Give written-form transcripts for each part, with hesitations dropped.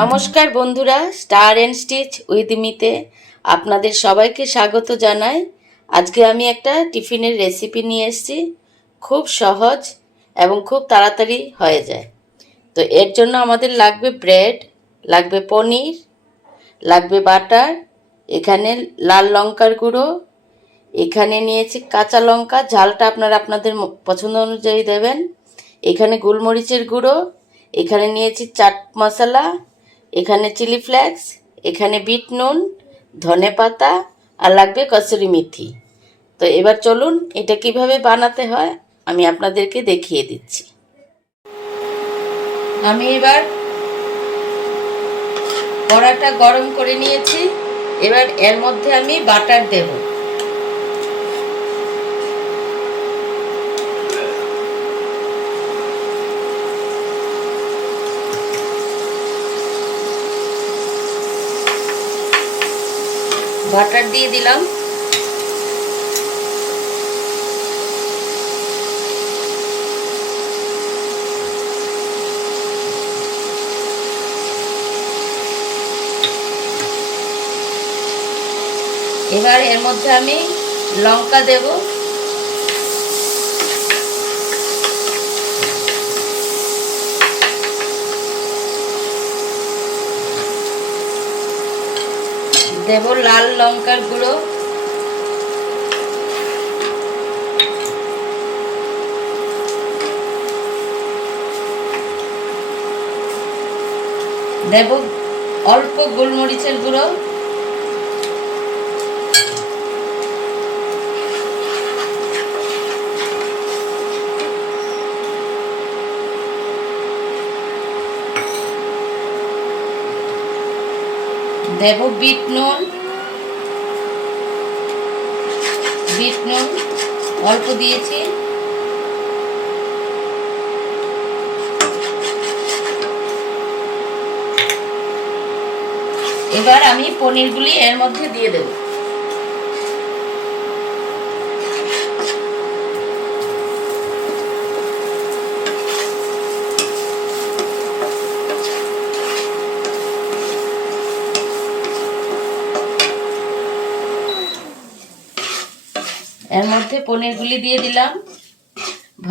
নমস্কার বন্ধুরা, star and stitch with মিতে আপনাদের সবাইকে স্বাগত জানাই। আজকে আমি একটা টিফিনের রেসিপি নিয়ে এসেছি। খুব সহজ এবং খুব তাড়াতাড়ি হয়ে যায়। তো এর জন্য আমাদের লাগবে ব্রেড, লাগবে পনির, লাগবে বাটার, এখানে লাল লঙ্কার গুঁড়ো, এখানে নিয়েছি কাঁচা লঙ্কা, ঝালটা আপনারা আপনাদের পছন্দ অনুযায়ী দেবেন, এখানে গোলমরিচের গুঁড়ো, এখানে নিয়েছি চাট মশলা, এখানে চিলি ফ্লেক্স, এখানে বিট নুন, ধনে পাতা আর লাগবে কসুরি মেথি। তো এবার চলুন এটা কিভাবে বানাতে হয় আমি আপনাদেরকে দেখিয়ে দিচ্ছি। আমি এবার কড়াটা গরম করে নিয়েছি। এবার এর মধ্যে আমি বাটার দেব। বাটার দিয়ে দিলাম। এবার এর মধ্যে আমি লঙ্কা দেব। দেব লাল লঙ্কার গুঁড়ো, দেব অল্প গোলমরিচের গুঁড়ো, দেব বিট নুন, অল্প দিয়েছি, এবার আমি পনিরগুলি এর মধ্যে দিয়ে দেব। এর মধ্যে পনিরগুলি দিয়ে দিলাম।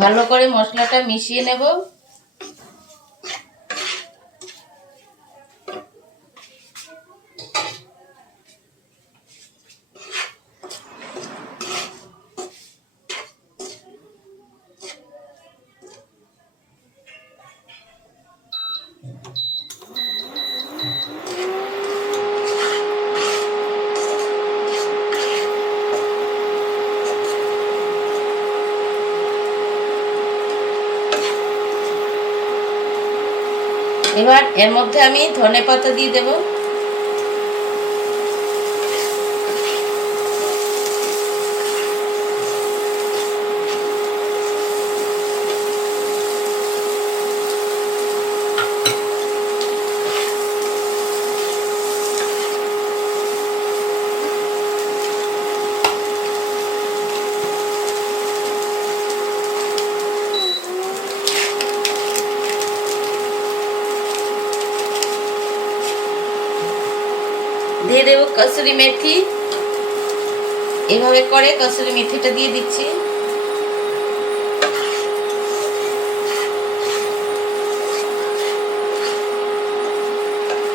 ভালো করে মশলাটা মিশিয়ে নেব। এবার এর মধ্যে আমি ধনে পাতা দিয়ে দেব। দিয়ে দেব কসুরি মেথি। এভাবে করে কসুরি মেথিটা দিয়ে দিচ্ছি।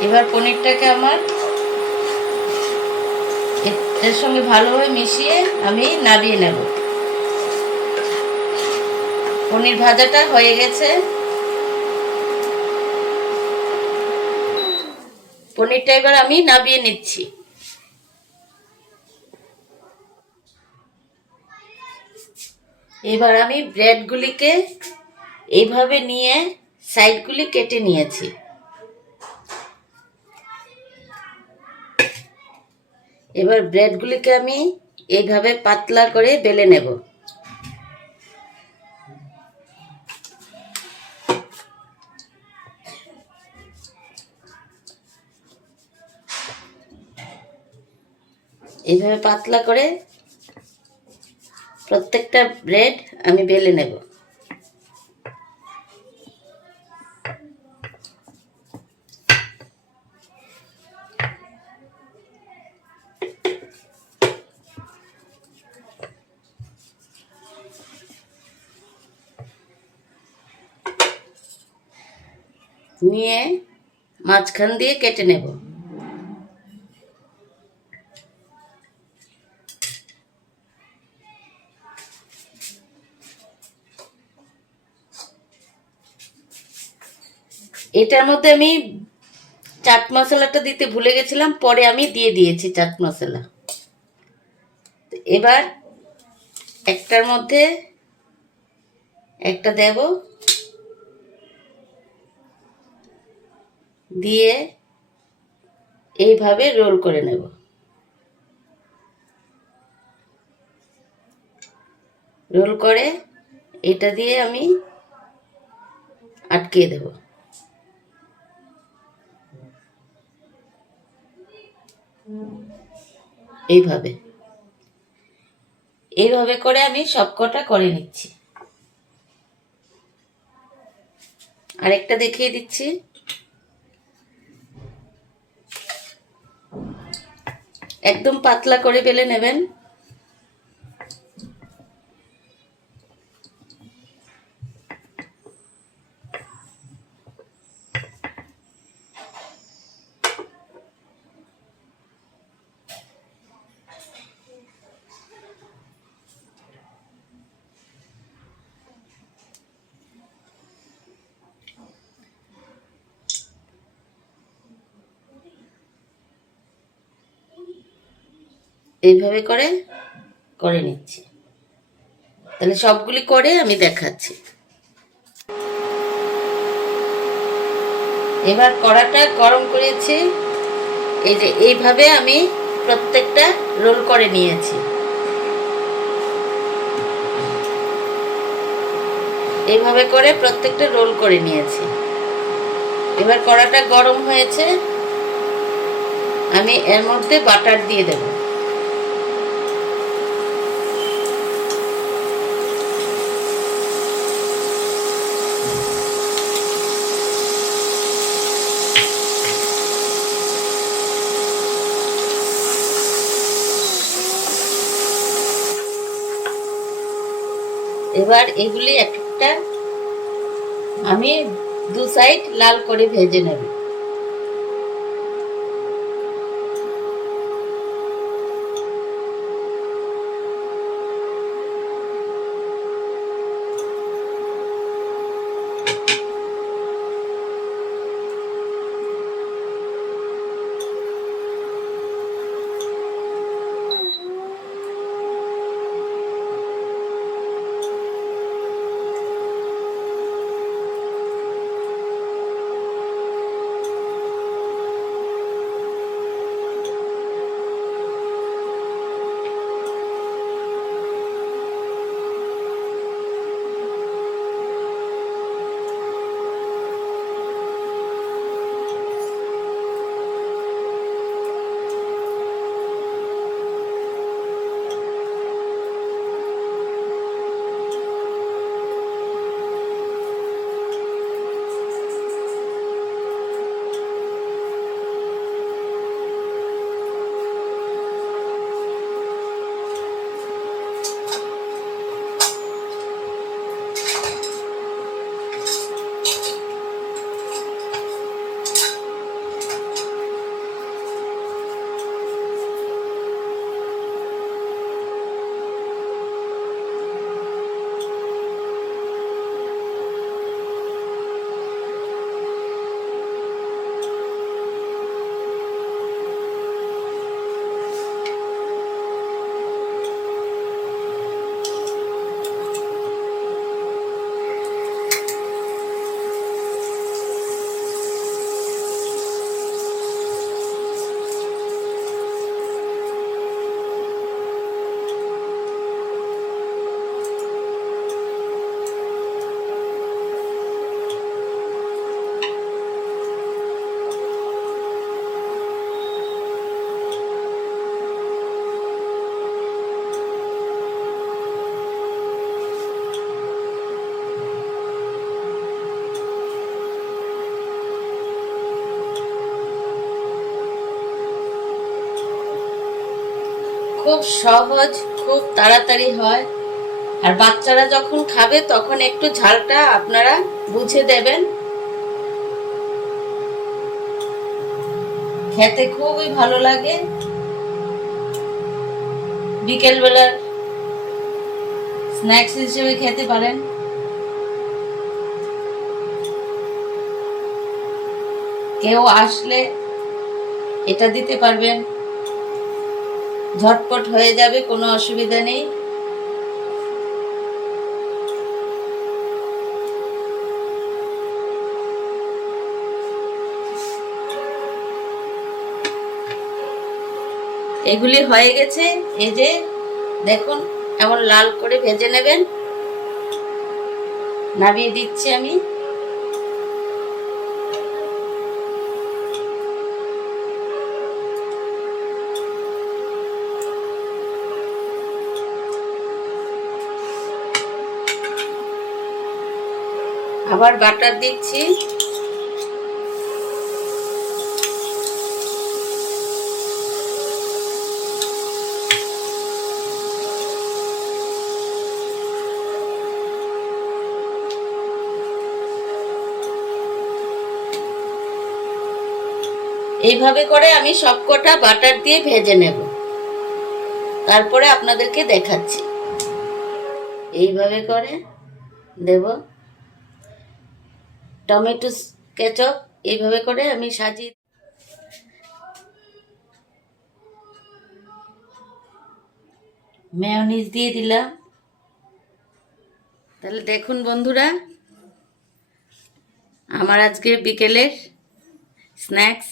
এবার পনিরটাকে আমার এর সঙ্গে ভালোভাবে মিশিয়ে আমি নাড়িয়ে নেব। পনির ভাজাটা হয়ে গেছে। পনিরটা এবার আমি নাবিয়ে নিচ্ছি। এবার আমি ব্রেডগুলিকে এইভাবে নিয়ে সাইডগুলি কেটে নিয়েছি। এবার ব্রেডগুলিকে আমি এইভাবে পাতলা করে বেলে নেব। এইভাবে পাতলা করে প্রত্যেকটা ব্রেড আমি বেলে নেব। নিয়ে মাঝখান দিয়ে কেটে নেব। এটার মধ্যে আমি চাট মশলাটা দিতে ভুলে গেছিলাম, পরে আমি দিয়ে দিয়েছি চাট মশলা। এবার একটার মধ্যে একটা দেব, দিয়ে এইভাবে রোল করে নেব। রোল করে এটা দিয়ে আমি আটকে দেব। এইভাবে এইভাবে করে আমি সবকটা করে নিচ্ছি। আরেকটা দেখিয়ে দিচ্ছি। একদম পাতলা করে বেলে নেবেন। এইভাবে করে করে নিচ্ছি। তাহলে সবগুলি করে আমি দেখাচ্ছি। এবার কড়াটা গরম করেছি। এই যে এইভাবে আমি প্রত্যেকটা রোল করে নিয়েছি। এইভাবে করে প্রত্যেকটা রোল করে নিয়েছি। এবার কড়াটা গরম হয়েছে, আমি এর মধ্যে বাটার দিয়ে দেব। এবার এগুলি একটা আমি দু সাইড লাল করে ভেজে নেব। খুব সহজ, খুব তাড়াতাড়ি হয়। আর বাচ্চারা যখন খাবে তখন একটু ঝালটা আপনারা বুঝে দেবেন। খেতে খুবই ভালো লাগে। বিকেলবেলার স্ন্যাক্স হিসেবে খেতে পারেন। কেউ আসলে এটা দিতে পারবেন, ঝটপট হয়ে যাবে, কোনো অসুবিধা নেই। এগুলি হয়ে গেছে, এই যে দেখুন এমন লাল করে ভেজে নেবেন। নামিয়ে দিচ্ছি আমি। আবার বাটার দিচ্ছি। এইভাবে করে আমি সবকটা বাটার দিয়ে ভেজে নেব, তারপরে আপনাদেরকে দেখাচ্ছি। এইভাবে করে দেব টমেটো কেচাপ, এইভাবে করে আমি সাজিয়ে মেয়োনিজ দিয়ে দিলাম। তাহলে দেখুন বন্ধুরা, আমার আজকে বিকেলের স্ন্যাক্স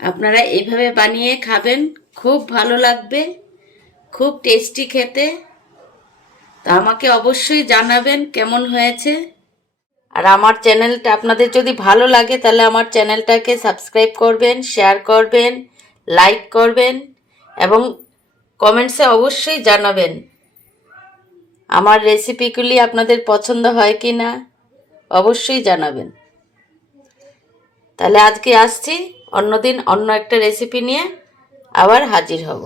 আপনারা এইভাবে বানিয়ে খাবেন, খুব ভালো লাগবে, খুব টেস্টি খেতে। তা আমাকে অবশ্যই জানাবেন কেমন হয়েছে। আর আমার চ্যানেলটা আপনাদের যদি ভালো লাগে তাহলে আমার চ্যানেলটাকে সাবস্ক্রাইব করবেন, শেয়ার করবেন, লাইক করবেন এবং কমেন্টসে অবশ্যই জানাবেন আমার রেসিপিগুলি আপনাদের পছন্দ হয় কি না, অবশ্যই জানাবেন। তাহলে আজকে আসছি, অন্যদিন অন্য একটা রেসিপি নিয়ে আবার হাজির হব।